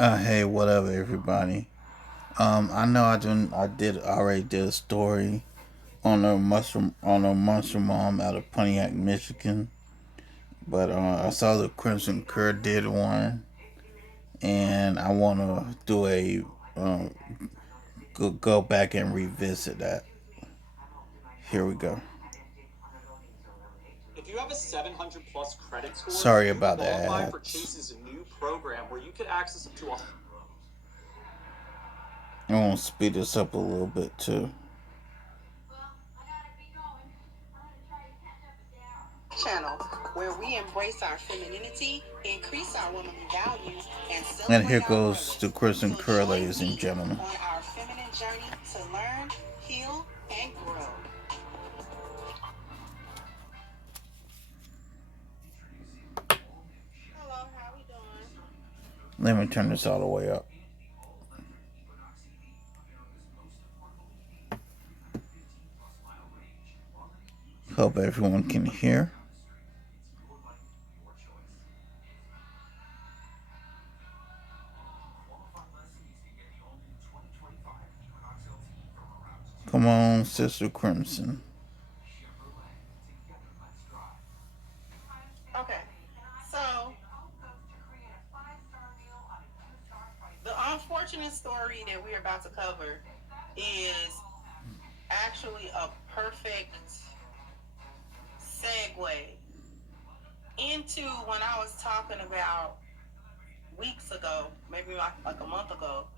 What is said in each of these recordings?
Hey, whatever, everybody. I know already did a story on a mushroom mom out of Pontiac, Michigan. But I saw the Crimson Curd did one, and I want to do a um, go back and revisit that. Here we go. If you have a 700 plus credit score, sorry about that. Qualify for Chase's new program where you could access up to a. I want to speed this up a little bit too. Channel where we embrace our femininity, increase our womanly values, and celebrate. And here goes to Chris and Kerr, ladies and gentlemen. On our feminine journey to learn, heal, and grow. Hello, how we doing? Let me turn this all the way up. Hope everyone can hear. Come on, Sister Crimson. Okay, so the unfortunate story that we're about to cover is actually a perfect segue into when I was talking about weeks ago, maybe like a month ago,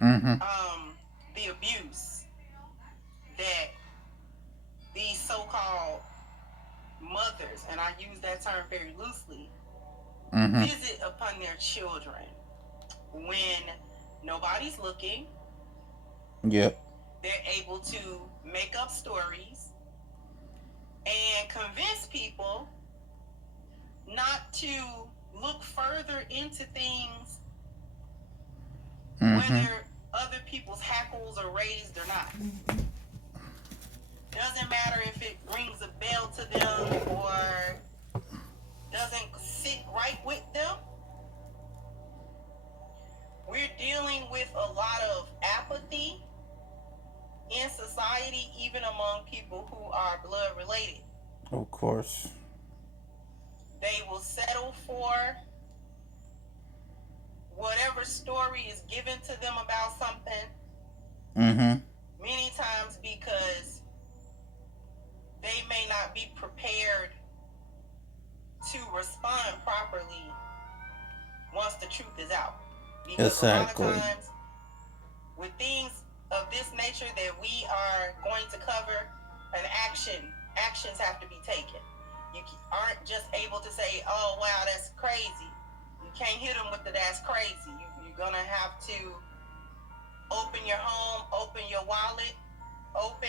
the abuse that these so-called mothers, and I use that term very loosely, visit upon their children when nobody's looking. Yep. They're able to make up stories and convince people not to look further into things, whether other people's hackles are raised or not. Doesn't matter if it rings a bell to them or doesn't sit right with them. We're dealing with a lot of apathy in society, even among people who are blood related. Of course. They will settle for whatever story is given to them about something. Many times because they may not be prepared to respond properly once the truth is out. Because exactly. A lot of times with things of this nature that we are going to cover, actions have to be taken. You aren't just able to say, oh, wow, that's crazy. You can't hit them with the that's crazy. You're going to have to open your home, open your wallet, open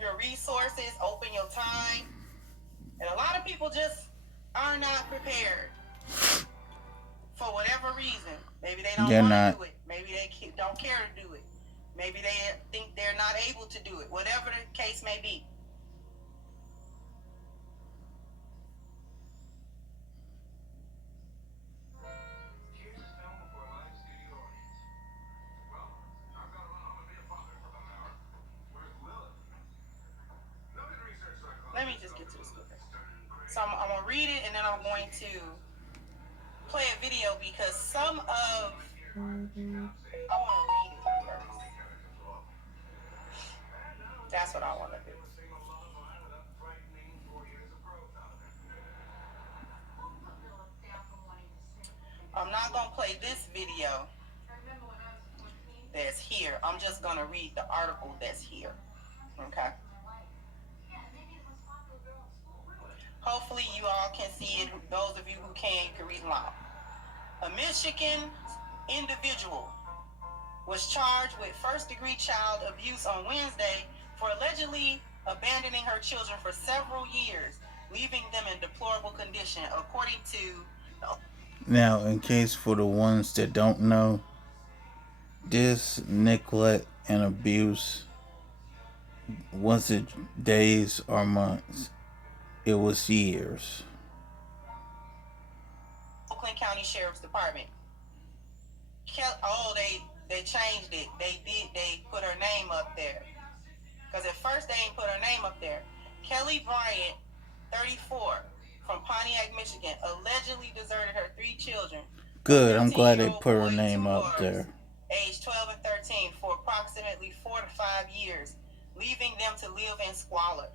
your resources, open your time. And a lot of people just are not prepared for whatever reason. Maybe they don't want to do it. Maybe they don't care to do it. Maybe they think they're not able to do it. Whatever the case may be. Let me just get to the script. So I'm going to read it and then I'm going to play a video because some of... I want to read it first. That's what I want to do. I'm not going to play this video that's here. I'm just going to read the article that's here. Okay? Hopefully you all can see it. Those of you who can read along. A Michigan individual was charged with first-degree child abuse on Wednesday for allegedly abandoning her children for several years, leaving them in deplorable condition, according to... Now, in case for the ones that don't know, this neglect and abuse wasn't days or months. It was years. Oakland County Sheriff's Department. They changed it. They put her name up there. Because at first they ain't put her name up there. Kelly Bryant, 34, from Pontiac, Michigan, allegedly deserted her 3 children. Good. I'm glad they put her name up there. Aged 12 and 13, for approximately 4 to 5 years, leaving them to live in squalor.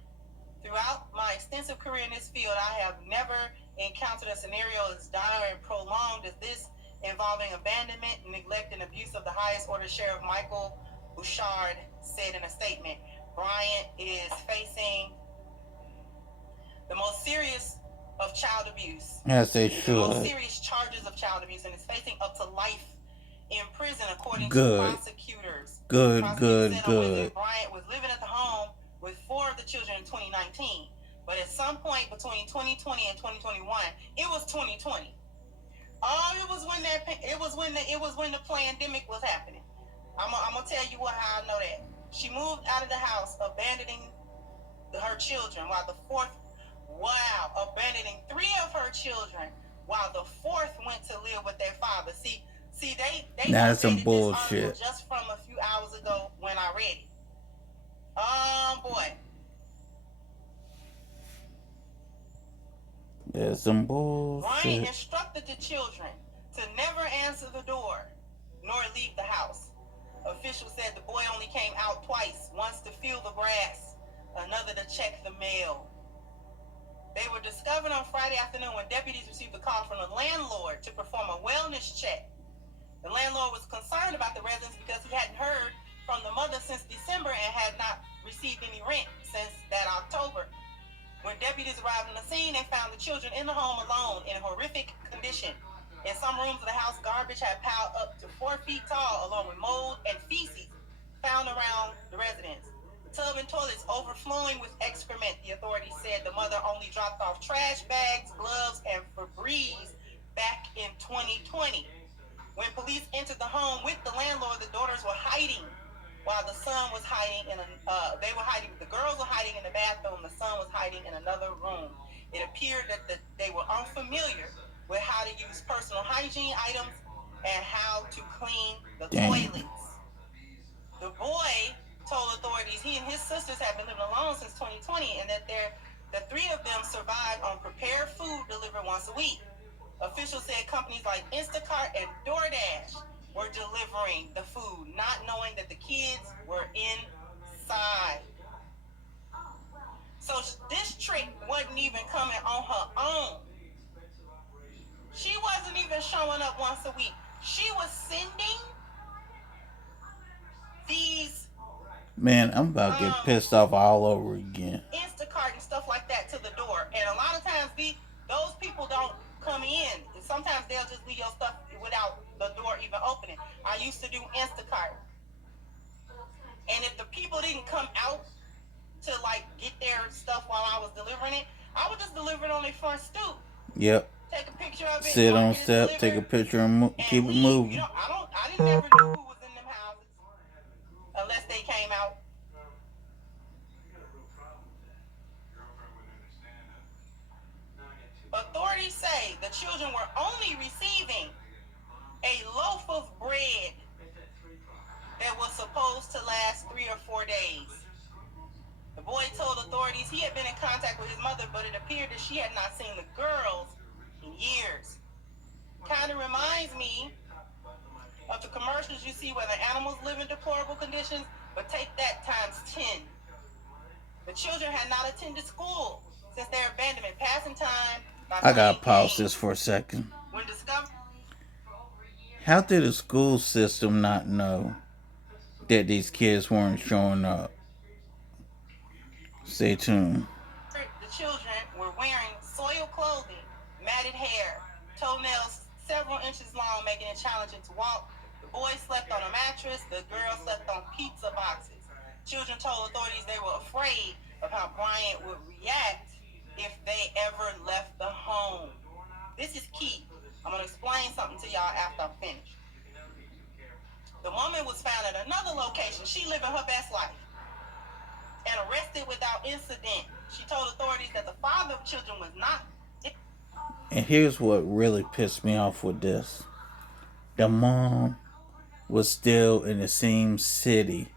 Throughout my extensive career in this field, I have never encountered a scenario as dire and prolonged as this, involving abandonment, neglect, and abuse of the highest order. Sheriff Michael Bouchard said in a statement. Bryant is facing the most serious of child abuse. Yes, they should. The most serious charges of child abuse, and is facing up to life in prison, according to prosecutors. Good. Bryant was living at the home with 4 of the children in 2019, but at some point between 2020 and 2021, it was 2020. It was when the pandemic was happening. I'm gonna tell you how I know that. She moved out of the house, abandoning her children, while the 4th, abandoning 3 of her children, while the 4th went to live with their father. See, they that's some bullshit. Just from a few hours ago when I read it. Boy. That's some bullshit. Bryant instructed the children to never answer the door nor leave the house. Officials said the boy only came out twice, once to feel the grass, another to check the mail. They were discovered on Friday afternoon when deputies received a call from the landlord to perform a wellness check. The landlord was concerned about the residents because he hadn't heard from the mother since December and had not received any rent since that October. When deputies arrived on the scene, they found the children in the home alone in horrific condition. In some rooms of the house, garbage had piled up to 4 feet tall, along with mold and feces found around the residence. The tub and toilets overflowing with excrement, the authorities said. The mother only dropped off trash bags, gloves, and Febreze back in 2020. When police entered the home with the landlord, the daughters were hiding, while the son was hiding in the girls were hiding in the bathroom, the son was hiding in another room. It appeared that they were unfamiliar with how to use personal hygiene items and how to clean the toilets. The boy told authorities he and his sisters had been living alone since 2020, and that the 3 of them survived on prepared food delivered once a week. Officials said companies like Instacart and DoorDash were delivering the food, not knowing that the kids were inside. So this trick wasn't even coming on her own. She wasn't even showing up once a week. She was sending these... Man, I'm about to get pissed off all over again. Instacart and stuff like that to the door. And a lot of times those people don't come in. Sometimes they'll just leave your stuff without the door even opening. I used to do Instacart. And if the people didn't come out to get their stuff while I was delivering it, I would just deliver it on their front stoop. Yep. Take a picture of it. Sit on step, take a picture, and keep it moving. I didn't never know who was in them houses unless they came out. Authorities say the children were only receiving a loaf of bread that was supposed to last 3 or 4 days. The boy told authorities he had been in contact with his mother, but it appeared that she had not seen the girls in years. Kind of reminds me of the commercials you see where the animals live in deplorable conditions, but take that times 10. The children had not attended school since their abandonment, passing time. I gotta pause this for a second. How did the school system not know that these kids weren't showing up? Stay tuned. The children were wearing soiled clothing, matted hair, toenails several inches long, making it challenging to walk. The boy slept on a mattress. The girl slept on pizza boxes. Children told authorities they were afraid of how Bryant would react if they ever left the home. This is key. I'm going to explain something to y'all after I'm finished. The woman was found at another location. She living her best life and arrested without incident. She told authorities that the father of children was not. And here's what really pissed me off with this. The mom was still in the same city,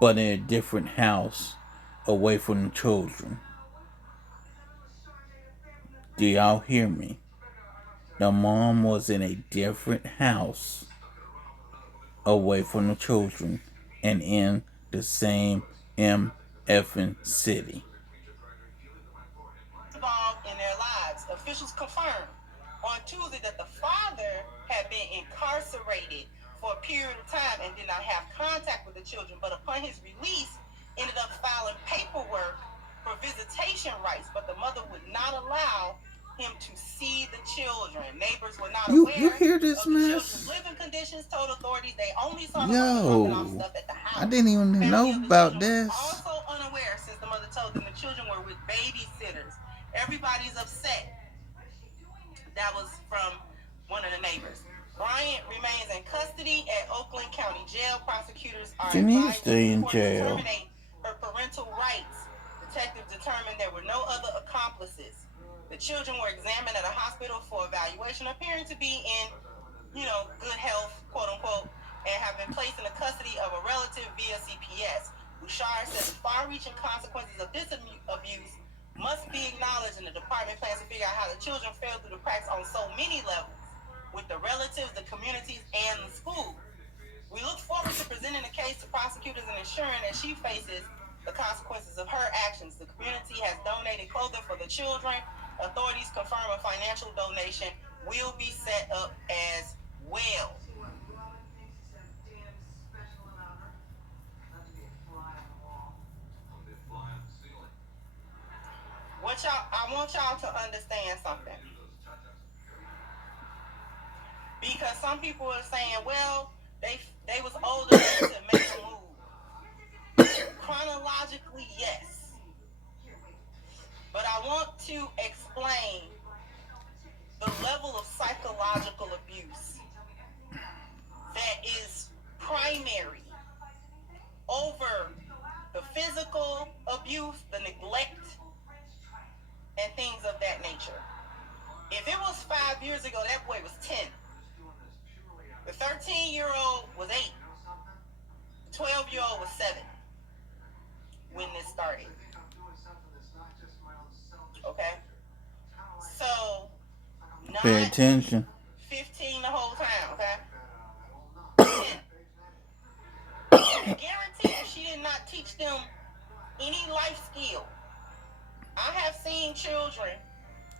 but in a different house, away from the children. Do y'all hear me? The mom was in a different house, away from the children, and in the same effing city. Involved in their lives. Officials confirmed on Tuesday that the father had been incarcerated for a period of time and did not have contact with the children, but upon his release, ended up filing paperwork for visitation rights, but the mother would not allow him to see the children. Neighbors were not aware You hear this of the mess? children's living conditions. Told authorities they only saw the mother dropping off stuff at the house. I didn't even know about this. Also unaware, since the mother told them the children were with babysitters. Everybody's upset. That was from one of the neighbors. Bryant remains in custody at Oakland County Jail. Prosecutors are advised to terminate her parental rights. Detectives determined there were no other accomplices. The children were examined at a hospital for evaluation, appearing to be in, good health, quote unquote, and have been placed in the custody of a relative via CPS. Bouchard says far-reaching consequences of this abuse must be acknowledged, and the department plans to figure out how the children fell through the cracks on so many levels, with the relatives, the communities, and the school. We look forward to presenting the case to prosecutors and ensuring that she faces the consequences of her actions. The community has donated clothing for the children. Authorities confirm a financial donation will be set up as well. I want y'all to understand something. Because some people are saying, well, they was old enough to make a move. Chronologically, yes. But I want to explain the level of psychological abuse that is primary over the physical abuse, the neglect, and things of that nature. If it was 5 years ago, that boy was 10. The 13-year-old was 8. The 12-year-old was 7 when this started. Okay? So, not pay attention. 15 the whole time, okay? 10. I guarantee you she did not teach them any life skill. I have seen children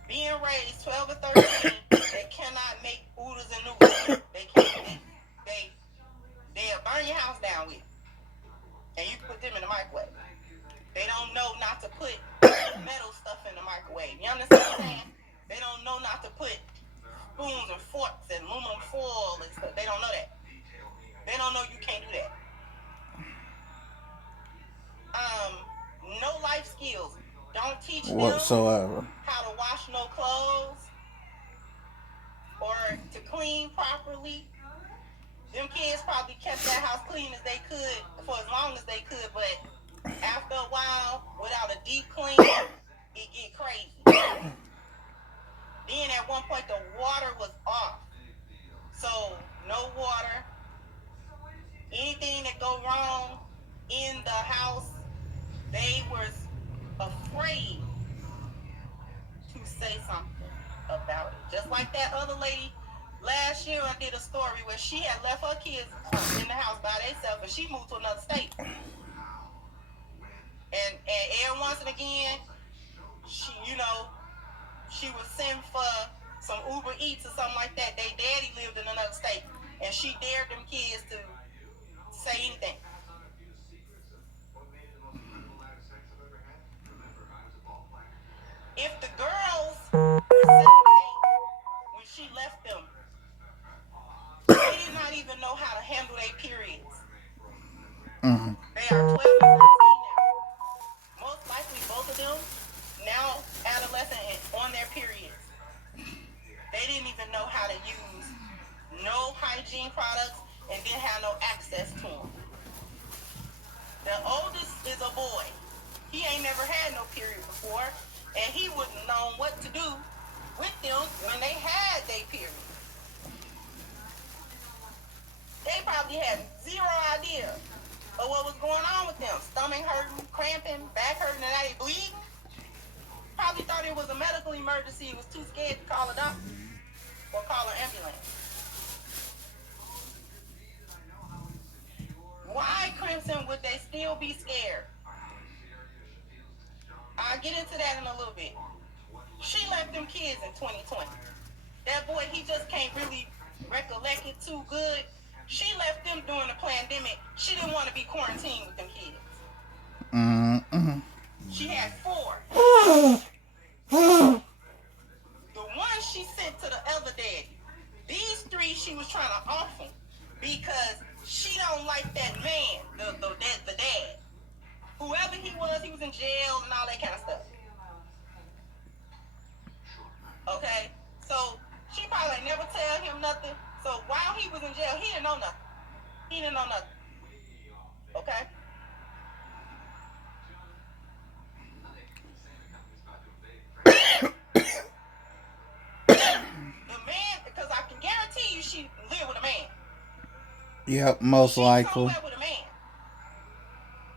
being raised 12 or 13 that cannot make oodles and noodles. They can't. They'll burn your house down with. And you put them in the microwave. They don't know not to put metal stuff in the microwave. You understand what I'm saying? They don't know not to put spoons and forks and aluminum foil and stuff. They don't know that. They don't know you can't do that. No life skills. Don't teach them whatsoever how to wash no clothes or to clean properly. Them kids probably kept that house clean as they could for as long as they could, but after a while, without a deep clean, it get crazy. Then at one point the water was off. So no water. Anything that go wrong in the house, they was afraid to say something about it. Just like that other lady last year, I did a story where she had left her kids in the house by themselves and she moved to another state. And every once and again, she would send for some Uber Eats or something like that. They daddy lived in another state, and she dared them kids to say anything. If the girls were 7 and 8 when she left them, they did not even know how to handle their periods. Mm-hmm. They are 12 and 13 now. Most likely both of them now adolescent and on their periods. They didn't even know how to use no hygiene products and didn't have no access to them. The oldest is a boy. He ain't never had no period before, and he wouldn't know what to do with them when they had their period. probably had zero idea of what was going on with them. Stomach hurting, cramping, back hurting, and now they bleeding. Probably thought it was a medical emergency. He was too scared to call a doctor or call an ambulance. Why, Crimson, would they still be scared? I'll get into that in a little bit. She left them kids in 2020. That boy, he just can't really recollect it too good. She left them during the pandemic. She didn't want to be quarantined with them kids. She had 4. The one she sent to the other daddy. These 3 she was trying to off him because she don't like that man, the dad. Whoever he was in jail and all that kind of stuff. Okay? So she probably never tell him nothing. So while he was in jail, he didn't know nothing. Okay? The man, because I can guarantee you she lived with a man. Yep, most likely. Somewhere with a man.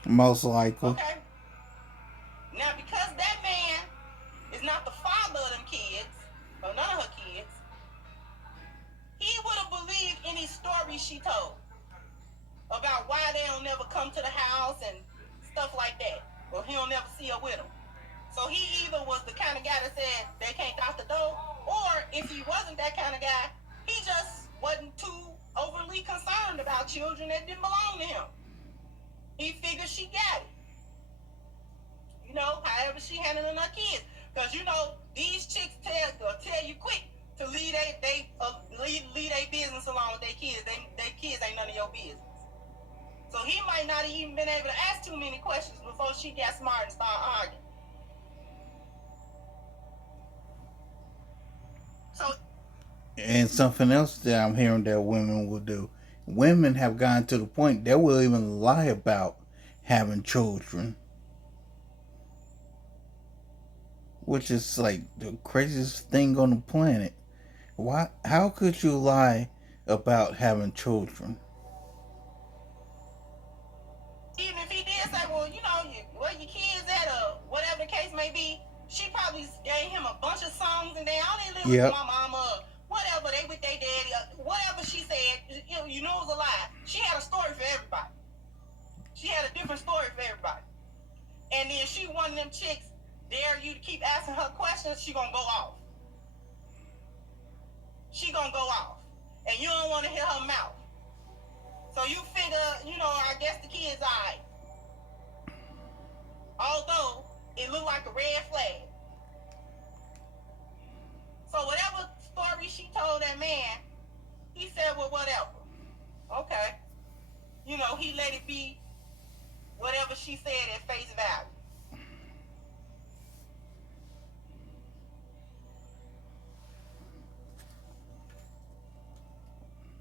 Most likely. Okay? Now, because that man is not the father of them kids, or none of her kids, he would have believed any story she told about why they don't never come to the house and stuff like that. Or he don't never see her with them. So he either was the kind of guy that said they can't out the door, or if he wasn't that kind of guy, he just wasn't too overly concerned about children that didn't belong to him. He figured she got it. You know, however she handling her kids. Because, you know, these chicks tell you quick to leave they business along with their kids. They kids ain't none of your business. So he might not have even been able to ask too many questions before she got smart and started arguing. So, and something else that I'm hearing that women will do. Women have gotten to the point they will even lie about having children. Which is like the craziest thing on the planet. Why? How could you lie about having children? Even if he did say, well, you know, where your kids at, or whatever the case may be, she probably gave him a bunch of songs and they all they live with my mama, whatever, they with their daddy, whatever she said, you know it was a lie. She had a story for everybody. She had a different story for everybody. And then she one of them chicks, dare you to keep asking her questions, she gonna go off. She gonna go off. And you don't want to hear her mouth. So you figure, you know, I guess the kid's alright. Although, it looked like a red flag. So whatever story she told that man, he said, well, whatever. Okay. You know, he let it be whatever she said at face value.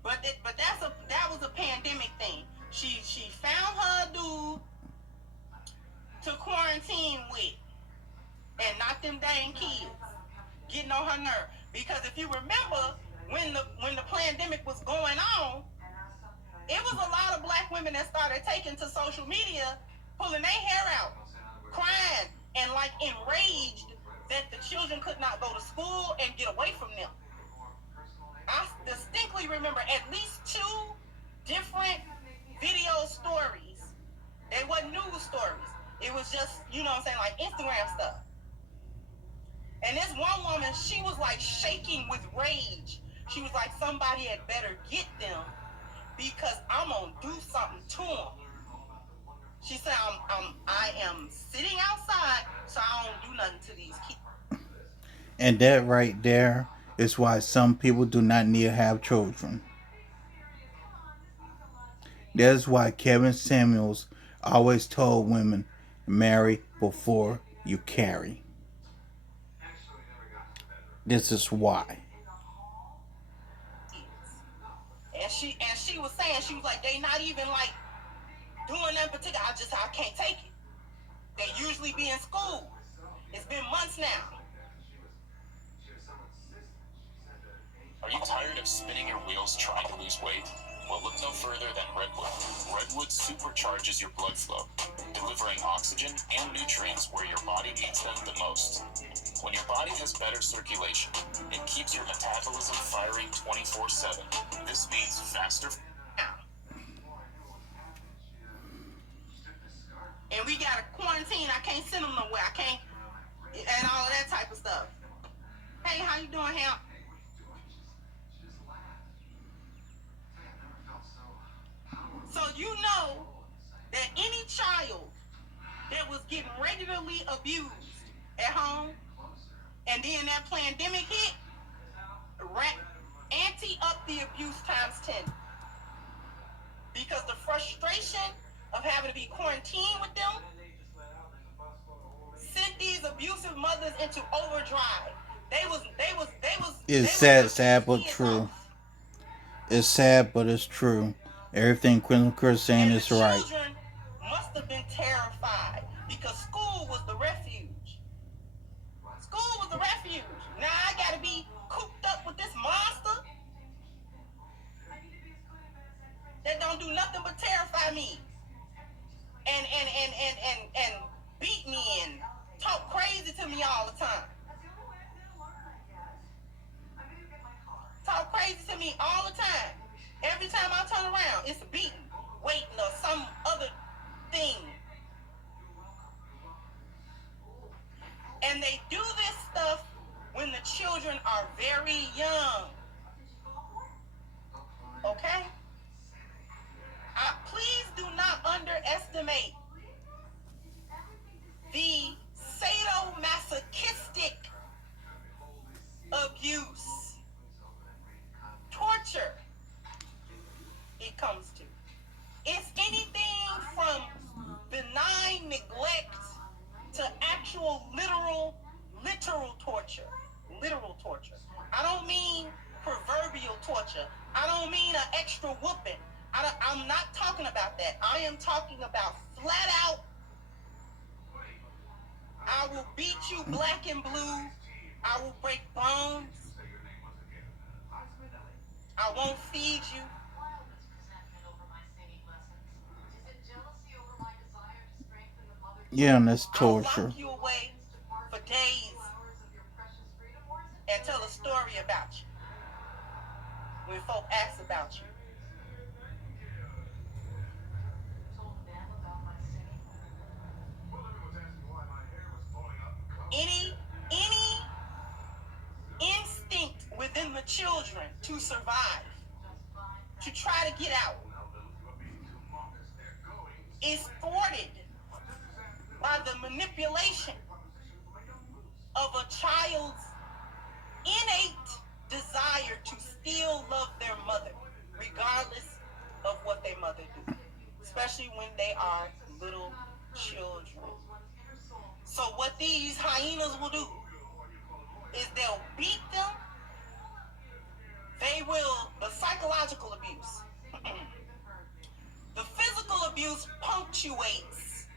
But that was a pandemic thing. She found her dude to quarantine with, and not them dang kids getting on her nerve. Because if you remember, when the pandemic was going on, it was a lot of black women that started taking to social media, pulling their hair out, crying, and like enraged that the children could not go to school and get away from them. I distinctly remember at least 2 different video stories. They wasn't news stories. It was just, you know what I'm saying, like Instagram stuff. And this one woman, she was like shaking with rage. She was like, somebody had better get them because I'm going to do something to them. She said, I am sitting outside, so I don't do nothing to these kids. And that right there is why some people do not need to have children. That's why Kevin Samuels always told women, marry before you carry. This is why. And she was saying, she was like, they not even like doing that particular. I can't take it. They usually be in school. It's been months now. Are you tired of spinning your wheels trying to lose weight? Well, look no further than Redwood. Redwood supercharges your blood flow, delivering oxygen and nutrients where your body needs them the most. When your body has better circulation, it keeps your metabolism firing 24/7. This means faster. And we got a quarantine. I can't send them nowhere. I can't, and all of that type of stuff. Hey, how you doing, Ham? So you know that any child that was getting regularly abused at home, and then that pandemic hit, ante up the abuse times 10. Because the frustration of having to be quarantined with them sent these abusive mothers into overdrive. It's sad, but true. It's sad, but it's true. Everything Quentin Chris saying is right. The children must have been terrified because school was the refuge. School was the refuge. Now I gotta be cooped up with this monster that don't do nothing but terrify me and beat me and talk crazy to me all the time. Talk crazy to me all the time. Every time I turn around, it's a beating, waiting, or some other thing. And they do this stuff when the children are very young. Okay? Please do not underestimate the sadomasochistic abuse, torture it comes to. It's anything from benign neglect to actual literal torture. Literal torture. I don't mean proverbial torture. I don't mean an extra whooping. I'm not talking about that. I am talking about flat out, I will beat you black and blue. I will break bones. I won't feed you. Yeah, and that's torture. I'll lock you away for days and tell a story about you when folk ask about you. Any instinct within the children to survive, to try to get out, is thwarted by the manipulation of a child's innate desire to still love their mother, regardless of what their mother do, especially when they are little children. So what these hyenas will do is they'll beat them. They will, the psychological abuse. The physical abuse punctuates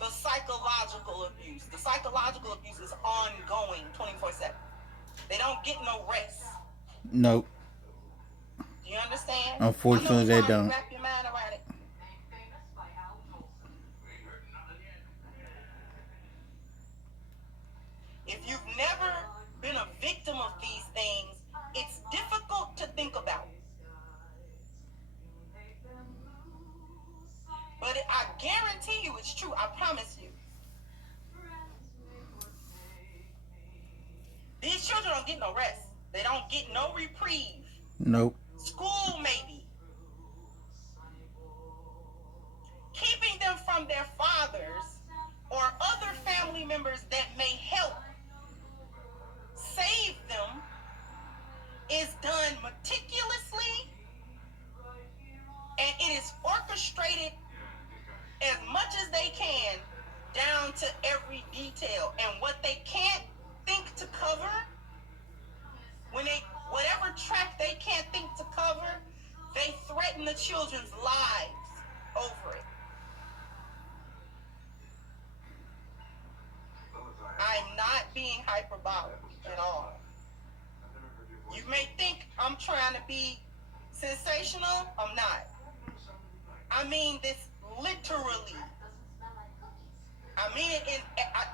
the psychological abuse. The psychological abuse is ongoing 24/7. They don't get no rest. Nope. Do you understand? Unfortunately, they don't. Wrap your mind around it. If you've never been a victim of these things, it's difficult to think about. But I guarantee you it's true. I promise you. These children don't get no rest. They don't get no reprieve. Nope. School, maybe. Keeping them from their fathers or other family members that may help save them is done meticulously, and it is orchestrated as much as they can down to every detail. And what they can't think to cover, whatever track they can't think to cover, they threaten the children's lives over it. I'm not being hyperbolic at all. You may think I'm trying to be sensational? I'm not. I mean this literally. I mean it in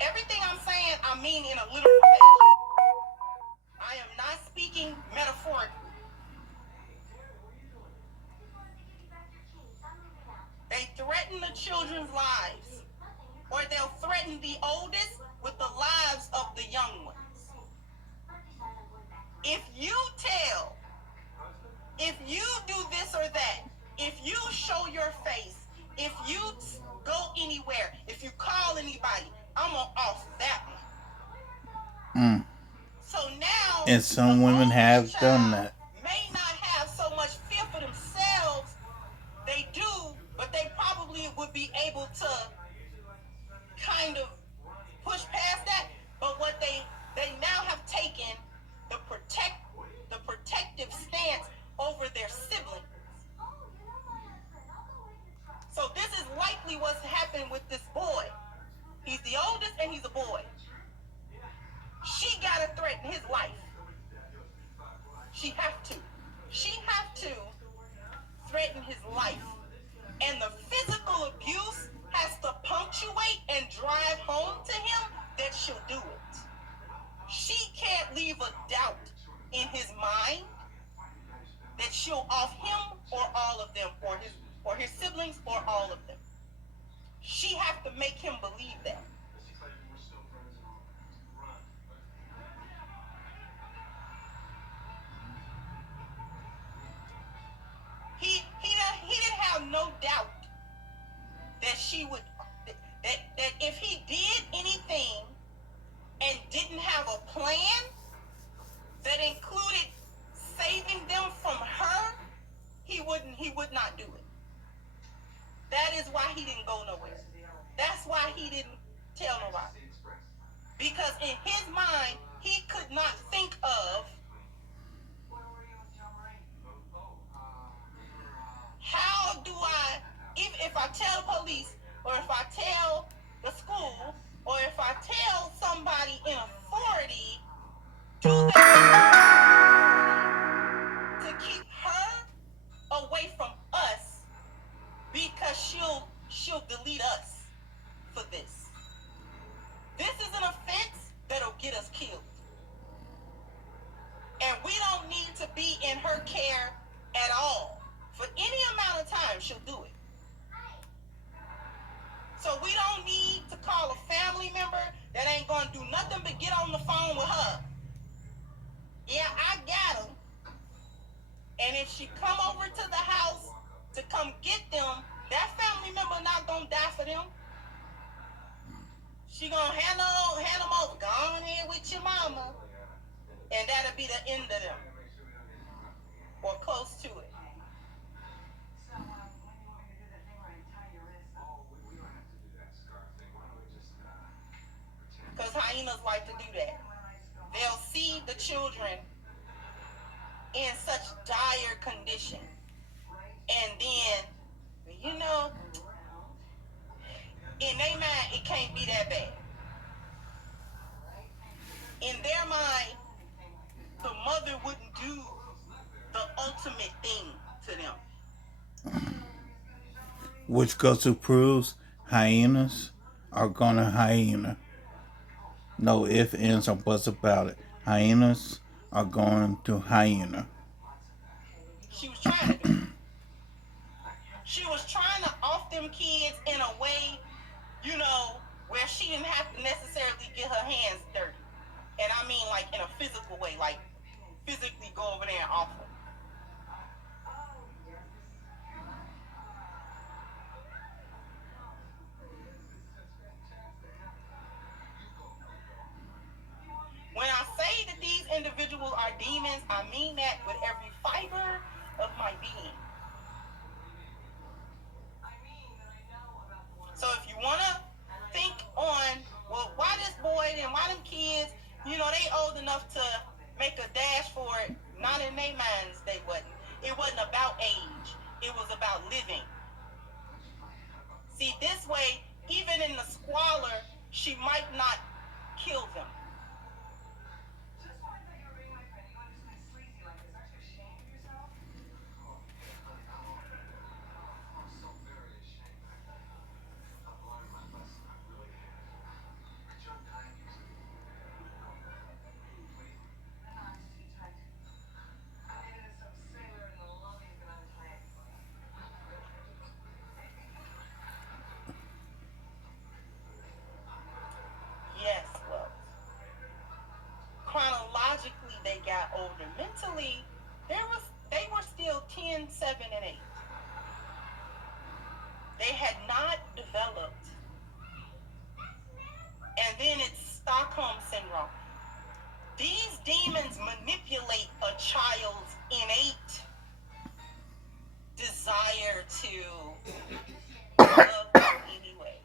everything I'm saying. I mean in a literal fashion. I am not speaking metaphorically. They threaten the children's lives, or they'll threaten the oldest with the lives of the young ones. If you tell, if you do this or that, if you show your face, if you go anywhere, if you call anybody, I'm gonna off that one. So now, and some women have done that. May not have so much fear for themselves. They do, but they probably would be able to kind of push past that. But what they now have taken the protective stance over their siblings. So this is likely what's happened with this boy. He's the oldest and he's a boy. She gotta threaten his life. She have to. She have to threaten his life. And the physical abuse has to punctuate and drive home to him that she'll do it. She can't leave a doubt in his mind that she'll off him or all of them, or his siblings or all of them. She have to make him believe that. He didn't have no doubt that she would that if he did anything and didn't have a plan that included saving them from her, he would not do it. That is why he didn't go nowhere. That's why he didn't tell nobody. Because in his mind, he could not think of how do I, if I tell the police, or if I tell the school, or if I tell somebody in authority to keep her away from us, because she'll delete us for this. This is an offense that'll get us killed. And we don't need to be in her care at all. For any amount of time, she'll do it. So we don't need to call a family member that ain't going to do nothing but get on the phone with her. Yeah, I got him. And if she come over to the house to come get them, that family member not going to die for them. She going to hand them over. Go on in with your mama. And that'll be the end of them. Or close to it. Because hyenas like to do that. They'll see the children in such dire condition. And then, in their mind, it can't be that bad. In their mind, the mother wouldn't do the ultimate thing to them. Which goes to proves hyenas are gonna hyena. No ifs, ands, or buts about it. Hyenas are going to hyena. She was trying to do it. She was trying to off them kids in a way, where she didn't have to necessarily get her hands dirty. And I mean like in a physical way, like physically go over there and off them. When I say that these individuals are demons, I mean that with every fiber of my being. So if you want to think on, well, why this boy and why them kids, they old enough to make a dash for it, not in their minds they wasn't. It wasn't about age. It was about living. See, this way, even in the squalor, she might not kill them. they got older. Mentally, they were still 10, 7, and 8. They had not developed. And then it's Stockholm Syndrome. These demons manipulate a child's innate desire to love them anyway.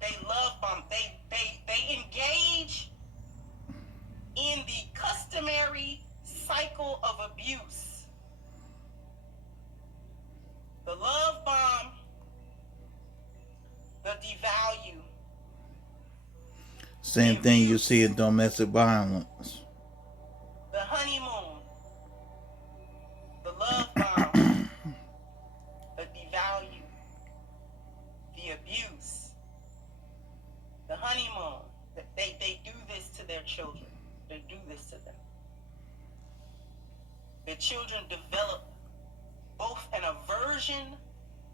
They love bomb. They engage in the customary cycle of abuse. The love bomb, the devalue. Same thing you see in domestic violence. The honeymoon, the love bomb, the devalue, the abuse, the honeymoon. They do this to their children. They do this to them. The children develop both an aversion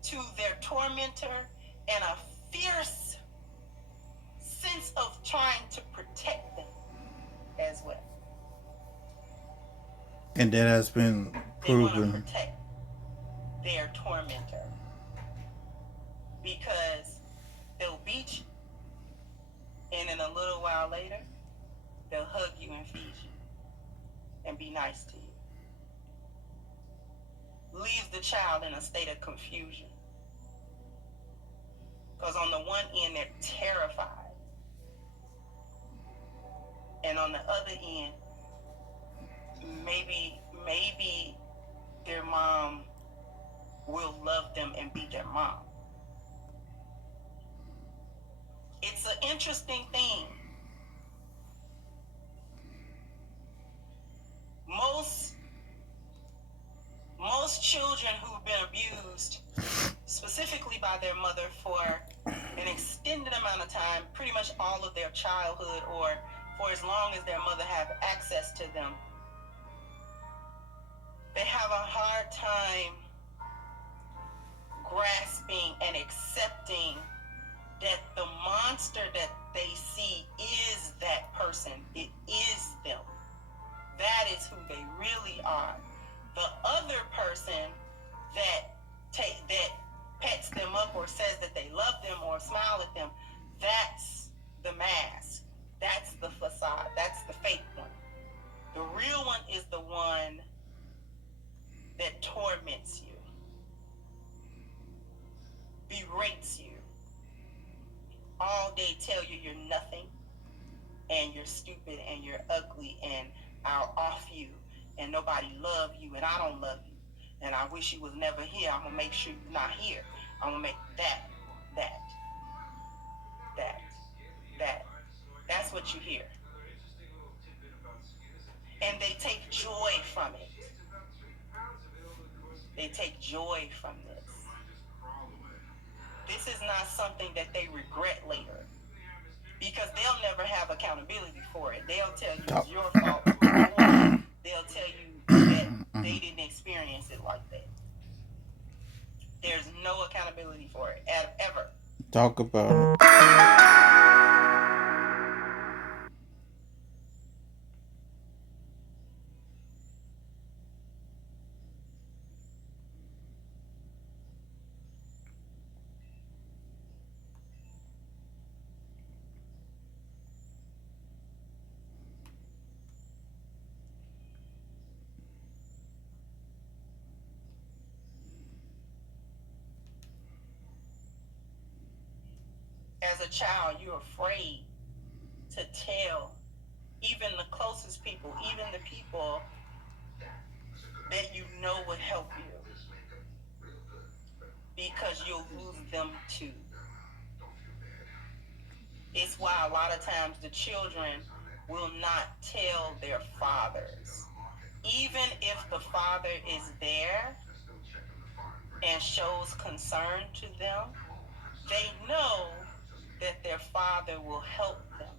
to their tormentor and a fierce sense of trying to protect them as well. And that has been proven. They want to protect their tormentor because they'll beat you, and then a little while later, they'll hug you and feed you and be nice to you. Leaves the child in a state of confusion. Because on the one end, they're terrified. And on the other end, maybe their mom will love them and be their mom. It's an interesting thing. Most children who've been abused, specifically by their mother for an extended amount of time, pretty much all of their childhood or for as long as their mother have access to them, they have a hard time grasping and accepting that the monster that they see is that person. It is them. That is who they really are. The other person that pets them up or says that they love them or smile at them, that's the mask. That's the facade. That's the fake one. The real one is the one that torments you, berates you, all day tell you you're nothing and you're stupid and you're ugly and I'll off you and nobody love you and I don't love you and I wish you was never here. I'm gonna make sure you're not here. I'm gonna make that. That's what you hear. And they take joy from it. They take joy from this. This is not something that they regret later because they'll never have accountability for it. They'll tell you it's your fault or they'll tell you that they didn't experience it like that. There's no accountability for it ever. Talk about it. As a child, you're afraid to tell even the closest people, even the people that you know would help you, because you'll lose them too. It's why a lot of times the children will not tell their fathers. Even if the father is there and shows concern to them, they know that their father will help them.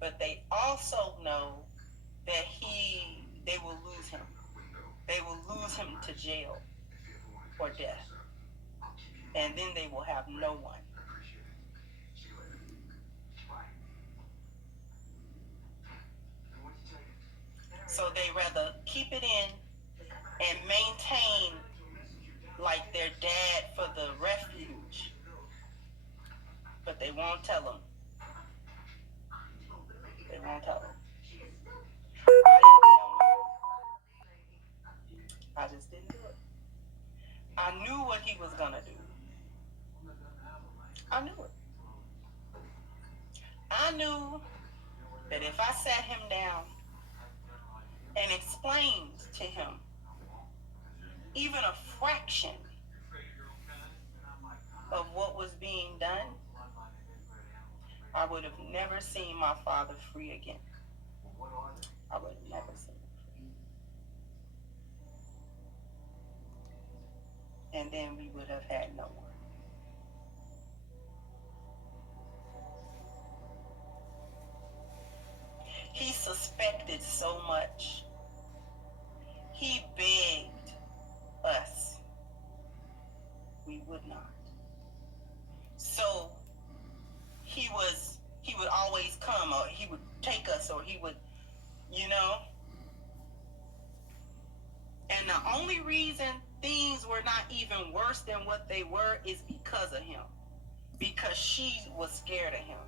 But they also know that they will lose him. They will lose him to jail or death. and then they will have no one. So they rather keep it in and maintain like their dad for the refuge, but they won't tell them. They won't tell them. I just didn't do it. I knew what he was gonna do. I knew it. I knew that if I sat him down and explained to him even a fraction of what was being done, I would have never seen my father free again. I would have never seen him free. And then we would have had no one. He suspected so much. He begged us. We would not. So he would always come, or he would take us, or he would, And the only reason things were not even worse than what they were is because of him. Because she was scared of him.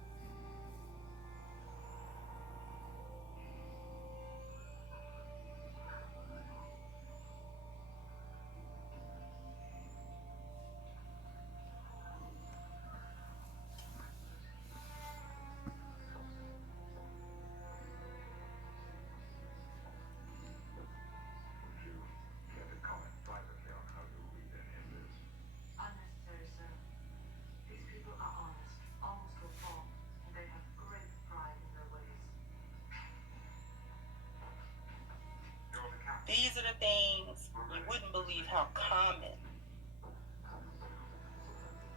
These are the things you wouldn't believe how common.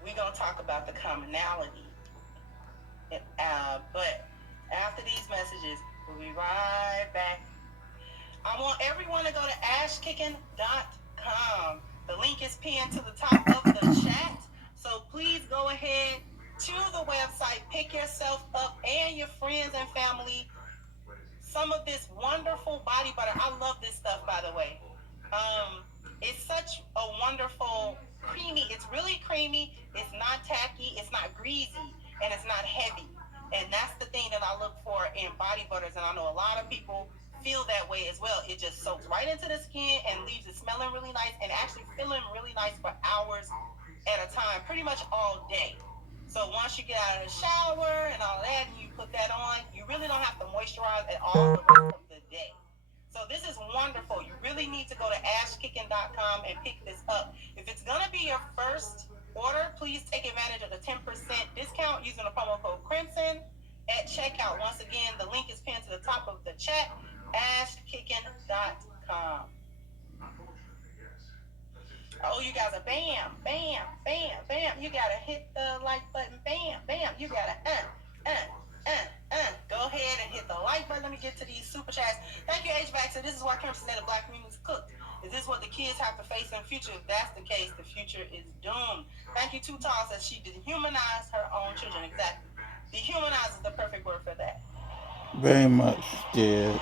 We're going to talk about the commonality. But after these messages, we'll be right back. I want everyone to go to ashkicking.com. The link is pinned to the top of the chat. So please go ahead to the website, pick yourself up and your friends and family some of this wonderful body butter. I love this stuff, by the way. It's such a wonderful creamy. It's really creamy. It's not tacky. It's not greasy, and it's not heavy. And that's the thing that I look for in body butters. And I know a lot of people feel that way as well. It just soaks right into the skin and leaves it smelling really nice and actually feeling really nice for hours at a time, pretty much all day. So once you get out of the shower and all that, and you put that on, you really don't have to moisturize at all the rest of the day. So this is wonderful. You really need to go to ashkicking.com and pick this up. If it's going to be your first order, please take advantage of the 10% discount using the promo code Crimson at checkout. Once again, the link is pinned to the top of the chat, ashkicking.com. Oh, you guys are bam, bam, bam, bam. You gotta hit the like button, bam, bam. You gotta go ahead and hit the like button. Let me get to these super chats. Thank you, HVAC. So this is why Crimson said the black community is cooked. Is this what the kids have to face in the future? If that's the case, the future is doomed. Thank you, Too Tall says she dehumanized her own children. Exactly. Dehumanize is the perfect word for that. Very much did.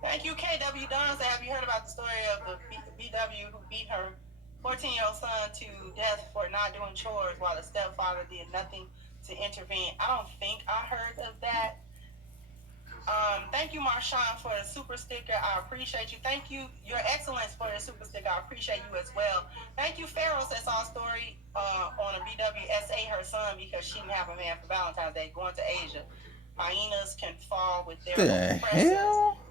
Thank you, KW Dunn. Have you heard about the story of the BW who beat her 14-year-old son to death for not doing chores while the stepfather did nothing to intervene? I don't think I heard of that. Thank you, Marshawn, for the super sticker. I appreciate you. Thank you, Your Excellence, for the super sticker. I appreciate you as well. Thank you, Pharaoh, that saw a story on a BWSA, her son, because she didn't have a man for Valentine's Day, going to Asia. Hyenas can fall with their oppressors.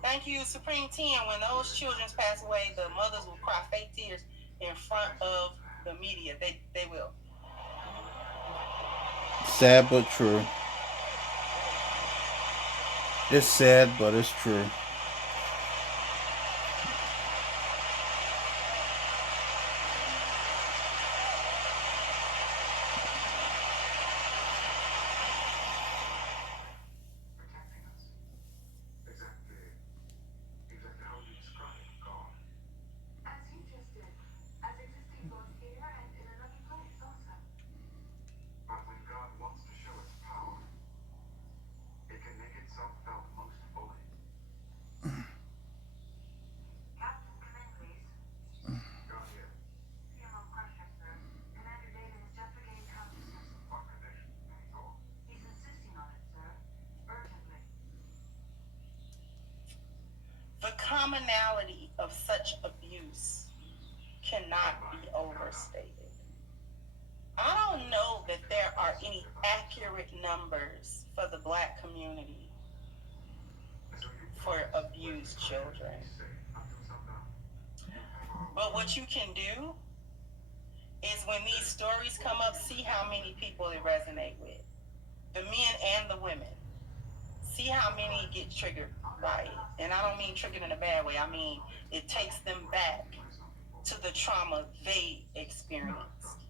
Thank you, Supreme 10. When those children pass away, the mothers will cry fake tears in front of the media. They will. Sad but true. It's sad, but it's true. commonality of such abuse cannot be overstated. I don't know that there are any accurate numbers for the Black community for abused children. But what you can do is when these stories come up, see how many people it resonate with. The men and the women. See how many get triggered by it. And I don't mean triggered in a bad way. I mean, it takes them back to the trauma they experienced.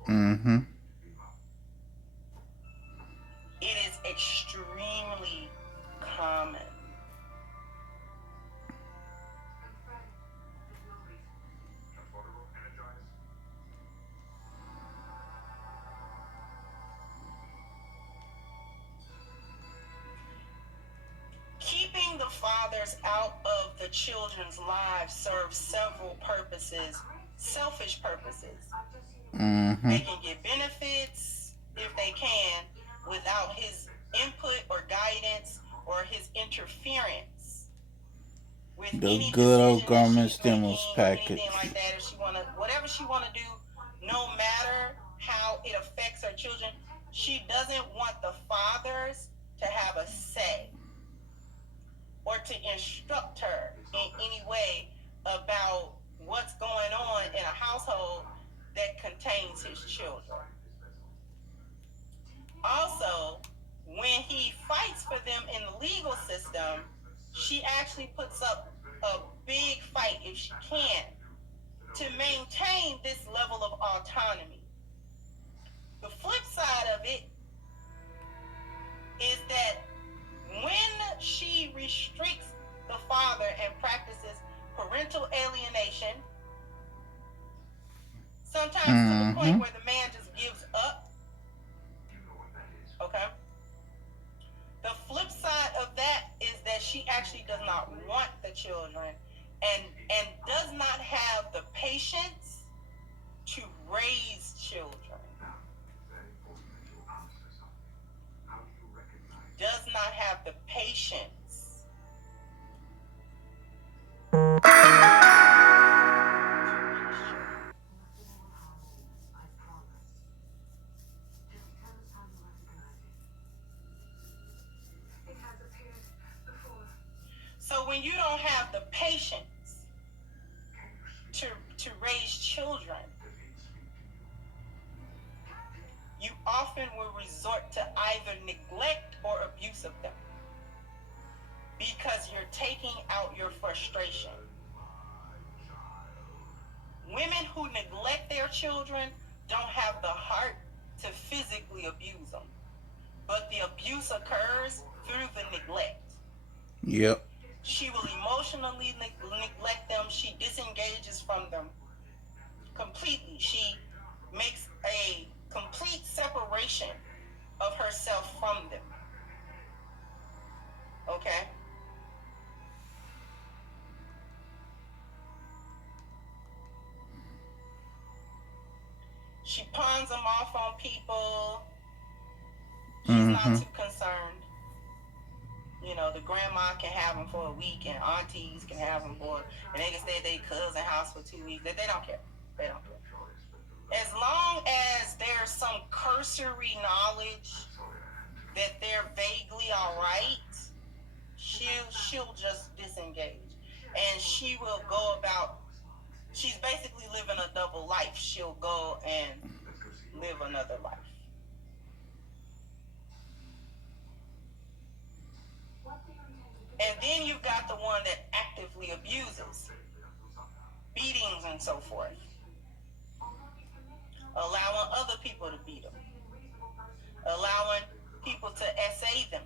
Mm-hmm. It is extremely common. Keeping the fathers out of the children's lives serves several purposes, selfish purposes. Mm-hmm. They can get benefits if they can without his input or guidance or his interference with The any good old decision government that she's stimulus making, package. anything like that. If she whatever she wanna do, no matter how it affects her children, she doesn't want the fathers to have a say or to instruct her in any way about what's going on in a household that contains his children. Also, when he fights for them in the legal system, she actually puts up a big fight, if she can, to maintain this level of autonomy. The flip side of it is that when she restricts the father and practices parental alienation, sometimes to the point where the man just gives up, okay? The flip side of that is that she actually does not want the children and does not have the patience to raise children. Does not have the patience. So when you don't have the patience to raise children, you often will resort to either neglect or abuse of them because you're taking out your frustration. Women who neglect their children don't have the heart to physically abuse them, but the abuse occurs through the neglect. Yep. She will emotionally neglect them. She disengages from them completely. She makes a complete separation of herself from them. Okay? She pawns them off on people. She's not too concerned. You know, the grandma can have them for a week and aunties can have them for, and they can stay at their cousin's house for 2 weeks. They don't care. They don't care. As long as there's some cursory knowledge that they're vaguely all right, she'll just disengage. And she will go about, she's basically living a double life. She'll go and live another life. And then you've got the one that actively abuses, beatings and so forth, allowing other people to beat them, allowing people to SA them.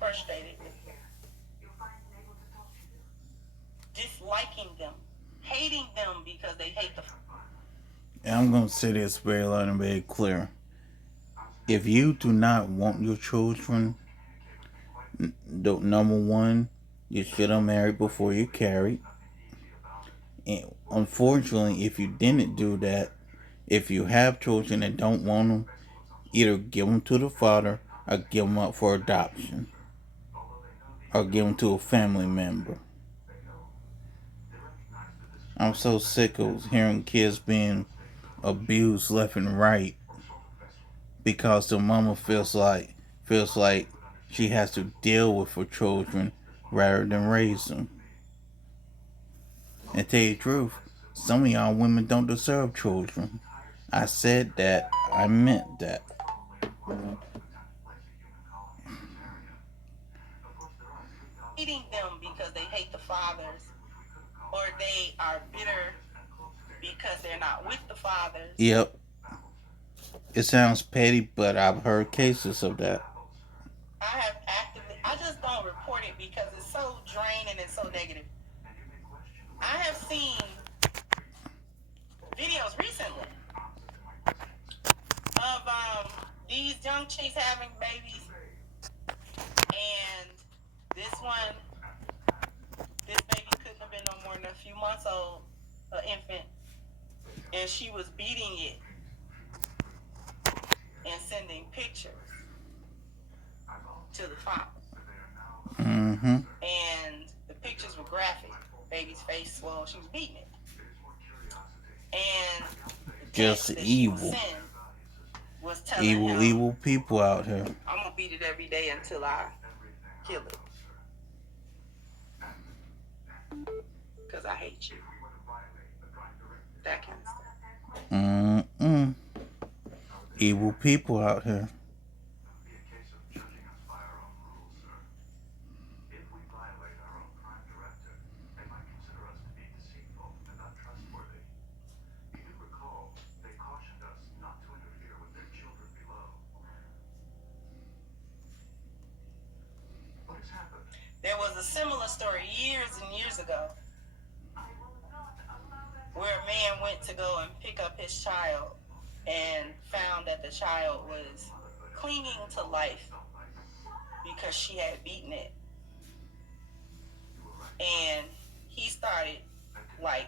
Frustrated with them, disliking them, hating them because they hate the. I'm going to say this very loud and very clear. If you do not want your children, number one, you should have married before you carried. And unfortunately, if you didn't do that, if you have children and don't want them, either give them to the father or give them up for adoption or give them to a family member. I'm so sick of hearing kids being abused left and right because the mama feels like she has to deal with her children rather than raise them. And tell you the truth, some of y'all women don't deserve children. I said that. I meant that. Hating them because they hate the fathers, or they are bitter because they're not with the fathers. Yep. It sounds petty, but I've heard cases of that. I just don't report it because it's so draining and so negative. I have seen videos recently of these young chicks having babies, and this baby couldn't have been no more than a few months old, an infant, and she was beating it and sending pictures to the father. Mm-hmm. And the pictures were graphic. Baby's face swole. She was beating it. And Just evil. Was telling him, evil people out here. I'm gonna beat it every day until I kill it. Because I hate you. That kind of stuff. Mm-mm. Evil people out here. There was a similar story years and years ago where a man went to go and pick up his child and found that the child was clinging to life because she had beaten it. And he started, like,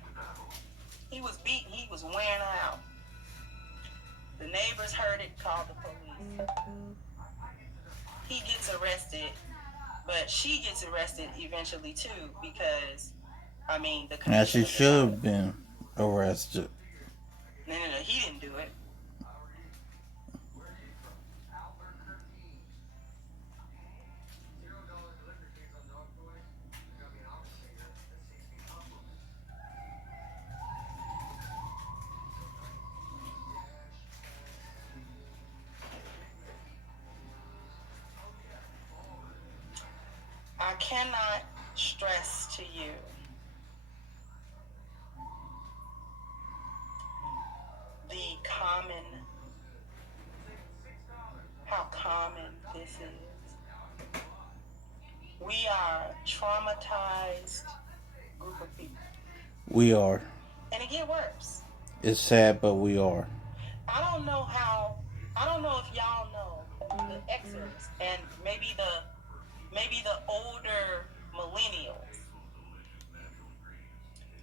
he was beaten, he was wearing her out. The neighbors heard it, called the police. He gets arrested, but she gets arrested eventually too because, I mean, the Now condition she of the should child. have been arrested. No, he didn't do it. I cannot stress to you how common this is. We are a traumatized group of people. We are. And it get worse. It's sad, but we are. I don't know if y'all know the Xers and maybe the older millennials.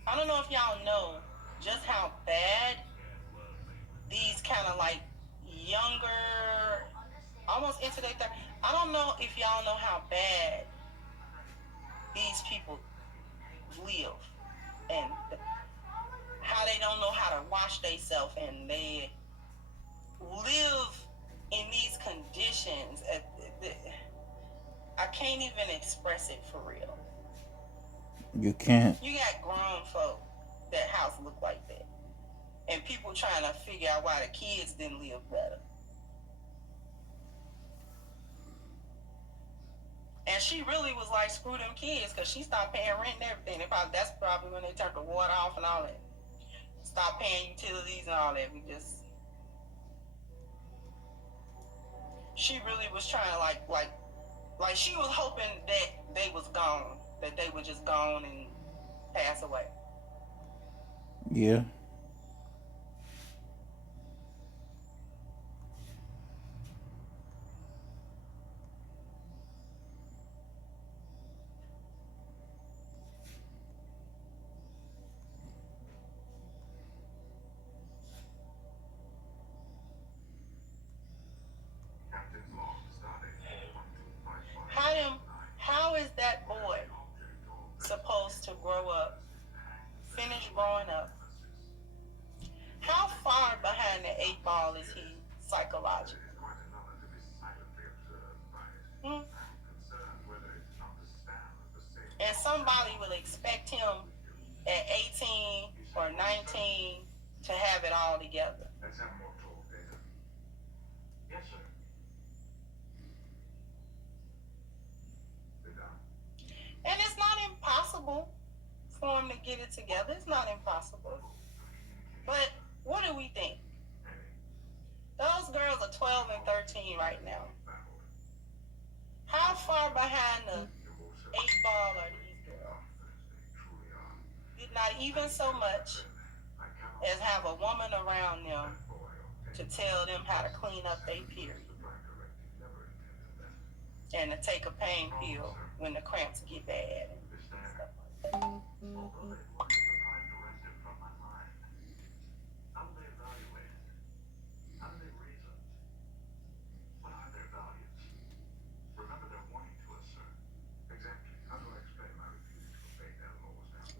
I don't know if y'all know just how bad these kind of like younger, almost into their 30s. I don't know if y'all know how bad these people live and how they don't know how to wash themselves and they live in these conditions. I can't even express it for real. You can't. You got grown folk that house look like that. And people trying to figure out why the kids didn't live better. And she really was like, screw them kids, because she stopped paying rent and everything. That's probably when they turned the water off and all that. Stop paying utilities and all that. She really was trying to like she was hoping that they was gone, that they were just gone and pass away. Yeah. somebody will expect him at 18 or 19 to have it all together. Let's have more talk later. Yes, sir. Sit down. And it's not impossible for him to get it together. It's not impossible. But what do we think? Those girls are 12 and 13 right now. How far behind the 8 ball are these girls? Did not even so much as have a woman around them to tell them how to clean up their period and to take a pain pill when the cramps get bad.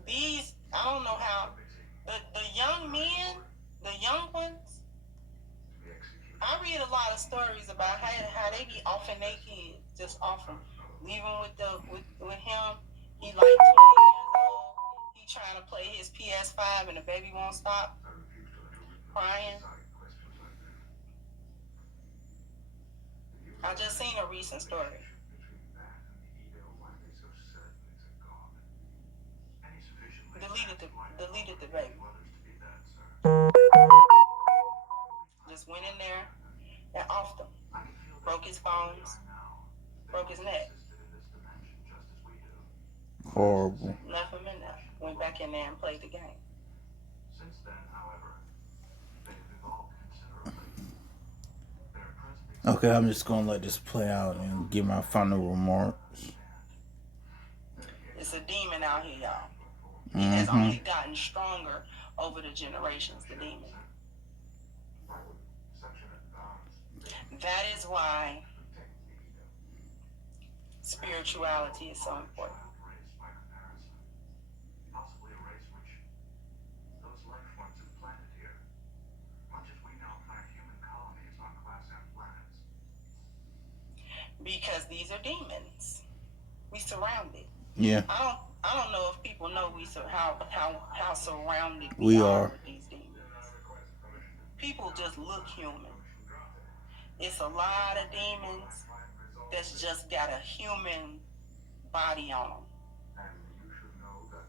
These, I don't know how, the young men, the young ones, I read a lot of stories about how they be offing their kids, just off them, leaving with him. He like 20 years old. He trying to play his PS5 and the baby won't stop crying. I just seen a recent story. Deleted the baby. Just went in there and offed him. Broke his bones. Broke his neck. Horrible. Left him in there. Went back in there and played the game. Since then, however, they've evolved considerably. Okay, I'm just gonna let this play out and give my final remarks. It's a demon out here, y'all. It has only gotten stronger over the generations, the demon. That is why spirituality is so important. Possibly a race which those life forms have planted here, much as we now plant human colonies on Class F planets. Because these are demons. We surrounded. Yeah. I don't know if people know how surrounded We are are. with these demons. People just look human. It's a lot of demons that's just got a human body on them. And you should know that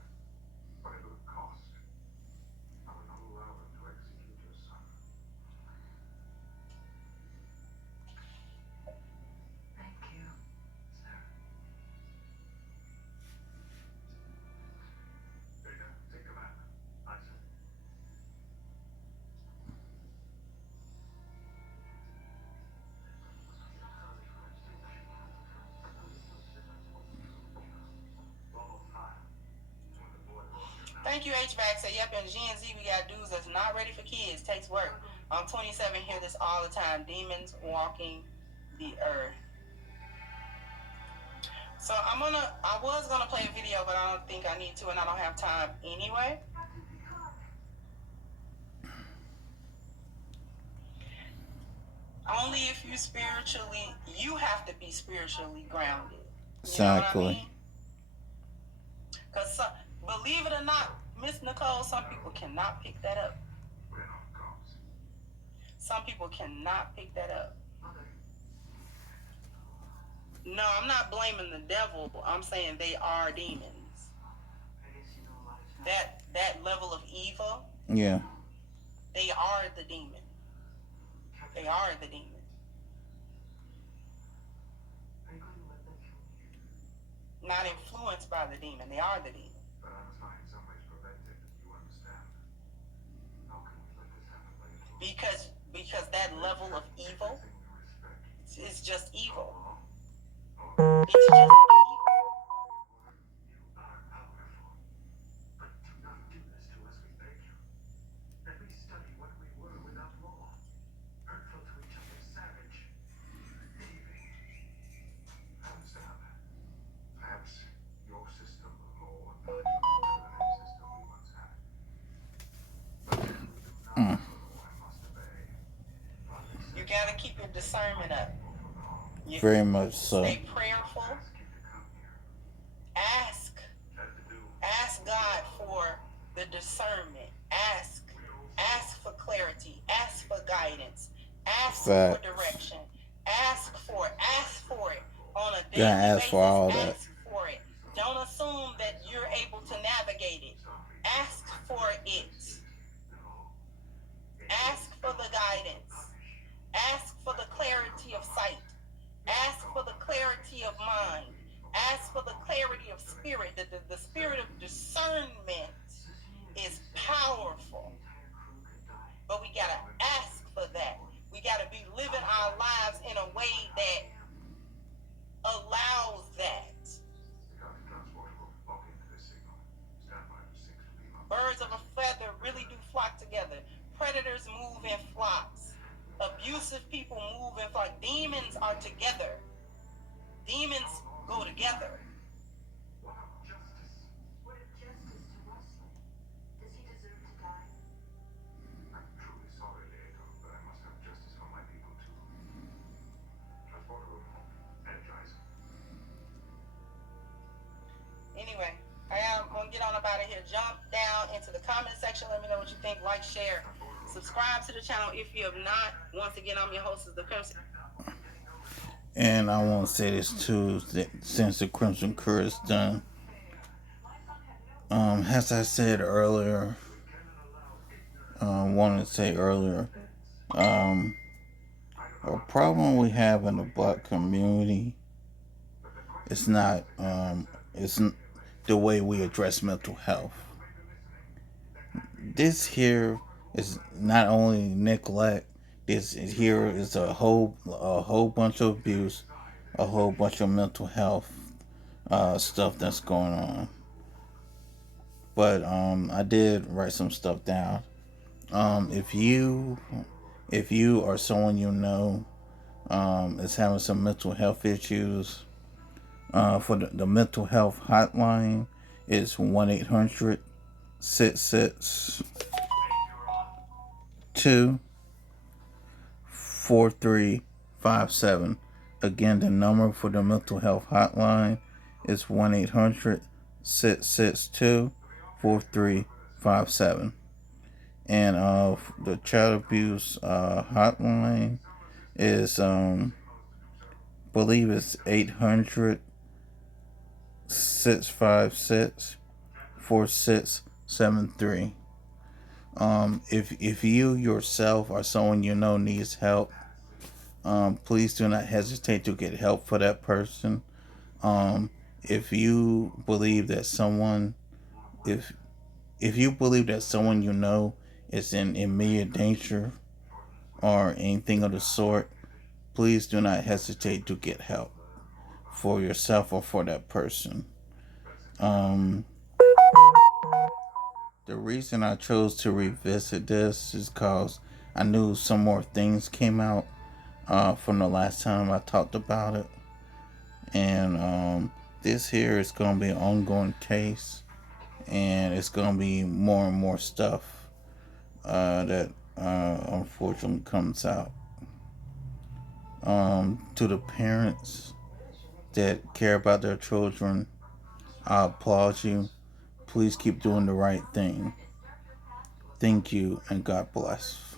whatever the cost, I will not allow them to execute your son. Thank you, sir. Data, take command. I said. Thank you, HVAC. So, yep, in Gen Z, we got dudes that's not ready for kids. Takes work. I'm 27, hear this all the time. Demons walking the earth. So, I was gonna play a video, but I don't think I need to, and I don't have time anyway. Only if you have to be spiritually grounded. Exactly. Because believe it or not, Miss Nicole, some people cannot pick that up. Some people cannot pick that up. No, I'm not blaming the devil. I'm saying they are demons. That level of evil. Yeah. They are the demon. They are the demon. Not influenced by the demon. They are the demon. But I must not in some ways prevent it. You understand? How can we let this happen later? Because that level of evil is just evil. It's just evil. You are powerful. But do not do this to us, we beg you. Let me study what we were without law. Hurtful to each other, savage. Thieving. I understand. Perhaps your system of law is better than any system we once had. But if we do not follow, I must obey. You gotta keep your discernment up. Very much so. Stay prayerful. Ask. God for the discernment. Ask for clarity. Ask for guidance. Ask for direction. Ask for it on a daily basis. For all ask that. for it. Don't assume that you're able to navigate it. Ask for it. Ask for the guidance. Ask for the clarity of sight. Ask for the clarity of mind. Ask for the clarity of spirit. The spirit of discernment is powerful. But we got to ask for that. We got to be living our lives in a way that allows that. Birds of a feather really do flock together. Predators move in flocks. Abusive people move in flocks. Demons are together. Demons go together. What if justice to Russell? Does he deserve to die? I'm truly sorry, Leato, but I must have justice for my people too. Transportable, energized. Anyway, I'm gonna get on up out of here. Jump down into the comment section. Let me know what you think. Like, share, subscribe to the channel if you have not. Once again, I'm your host, the Crimson. And I want to say this too, that since the Crimson Curse is done, as I said earlier, wanted to say earlier, a problem we have in the black community is not, it's the way we address mental health. This here is not only neglect. This here is a whole bunch of abuse, a whole bunch of mental health stuff that's going on. But I did write some stuff down. If you or someone you know is having some mental health issues, for the mental health hotline is 1-800-662-4357. Again, the number for the mental health hotline is 1-800-662-4357. And the child abuse hotline is believe it's 800-656-4673. If you yourself or someone you know needs help, please do not hesitate to get help for that person. If you believe that someone if you believe that someone you know is in immediate danger or anything of the sort, please do not hesitate to get help for yourself or for that person. The reason I chose to revisit this is because I knew some more things came out from the last time I talked about it. And this here is going to be an ongoing case. And it's going to be more and more stuff that unfortunately comes out. To the parents that care about their children, I applaud you. Please keep doing the right thing. Thank you, and God bless.